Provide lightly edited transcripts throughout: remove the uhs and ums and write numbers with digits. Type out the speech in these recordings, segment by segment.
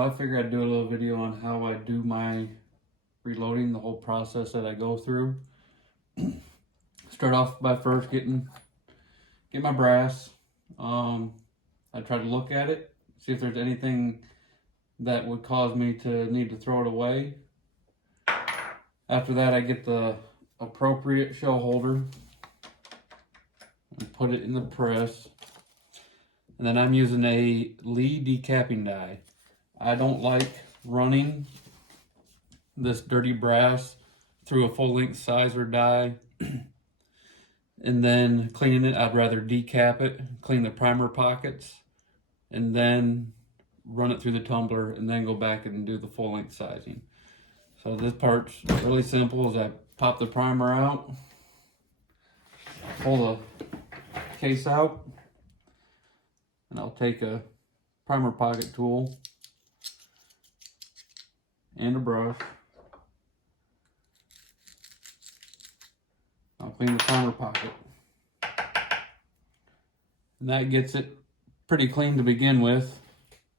I figured I'd do a little video on how I do my reloading, the whole process that I go through. Start off by first get my brass. I try to look at it, see if there's anything that would cause me to need to throw it away. After that, I get the appropriate shell holder and put it in the press. And then I'm using a Lee decapping die. I don't like running this dirty brass through a full length sizer die and then cleaning it. I'd rather decap it, clean the primer pockets, and then run it through the tumbler and then go back and do the full length sizing. So this part's really simple. Is I pop the primer out, pull the case out, and I'll take a primer pocket tool and a brush. I'll clean the primer pocket. And that gets it pretty clean to begin with.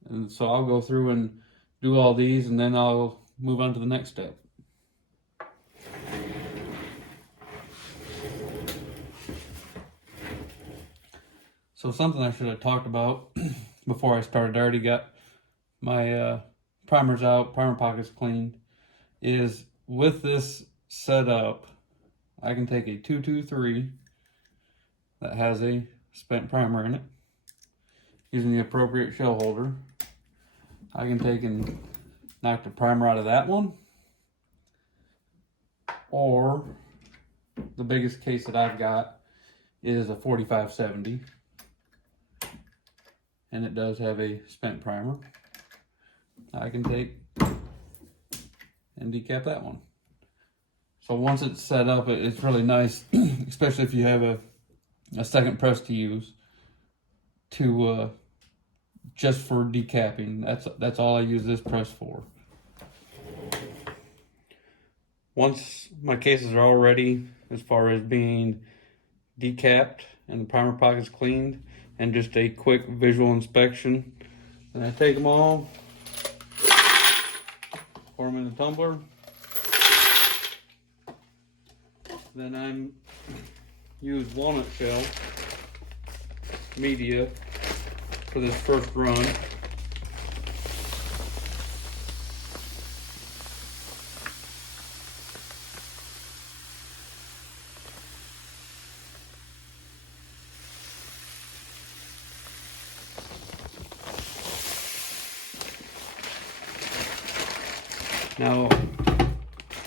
And so I'll go through and do all these and then I'll move on to the next step. So something I should have talked about before I started, I already got my primers out, primer pockets cleaned, is with this set up, I can take a 223 that has a spent primer in it, using the appropriate shell holder. I can take and knock the primer out of that one, or the biggest case that I've got is a 4570, and it does have a spent primer. I can take and decap that one. So once it's set up, it's really nice, especially if you have a second press to use, to just for decapping. That's all I use this press for. Once my cases are all ready as far as being decapped and the primer pockets cleaned and just a quick visual inspection, then I take them all, pour them in the tumbler. Then I use walnut shell media for this first run. Now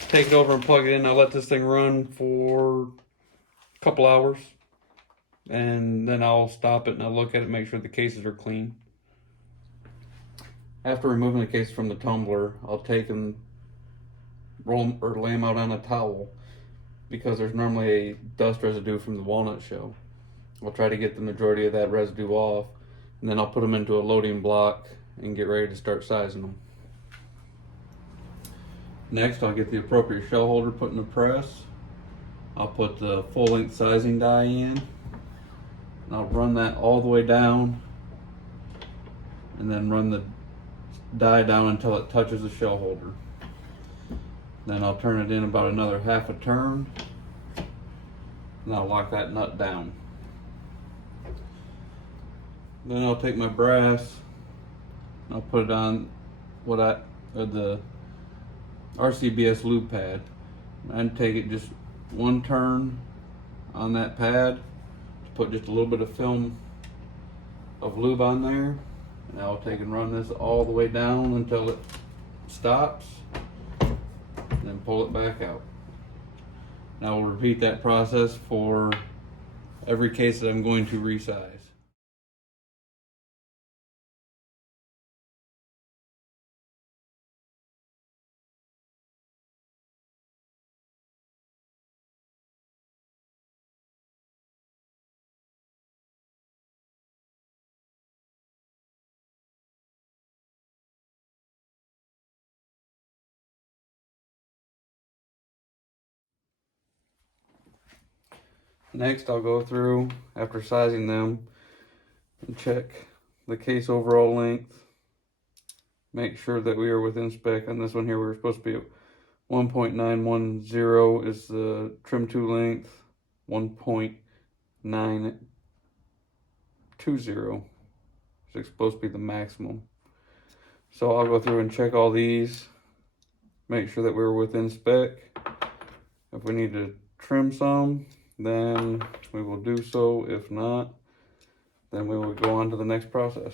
take it over and plug it in. I'll let this thing run for a couple hours, and then I'll stop it and I'll look at it, make sure the cases are clean. After removing the case from the tumbler, I'll take and roll or lay them out on a towel, because there's normally a dust residue from the walnut shell. I'll try to get the majority of that residue off, and then I'll put them into a loading block and get ready to start sizing them. Next, I'll get the appropriate shell holder put in the press. I'll put the full length sizing die in, and I'll run that all the way down, and then run the die down until it touches the shell holder. Then I'll turn it in about another half a turn, and I'll lock that nut down. Then I'll take my brass, and I'll put it on the RCBS lube pad, and take it just one turn on that pad to put just a little bit of film of lube on there, and I'll take and run this all the way down until it stops, and then pull it back out. Now we'll repeat that process for every case that I'm going to resize. Next, I'll go through, after sizing them, and check the case overall length, make sure that we are within spec. On this one here, we were supposed to be at 1.910 is the trim to length, 1.920 is supposed to be the maximum. So I'll go through and check all these, make sure that we're within spec. If we need to trim some, then we will do so. If not, then we will go on to the next process.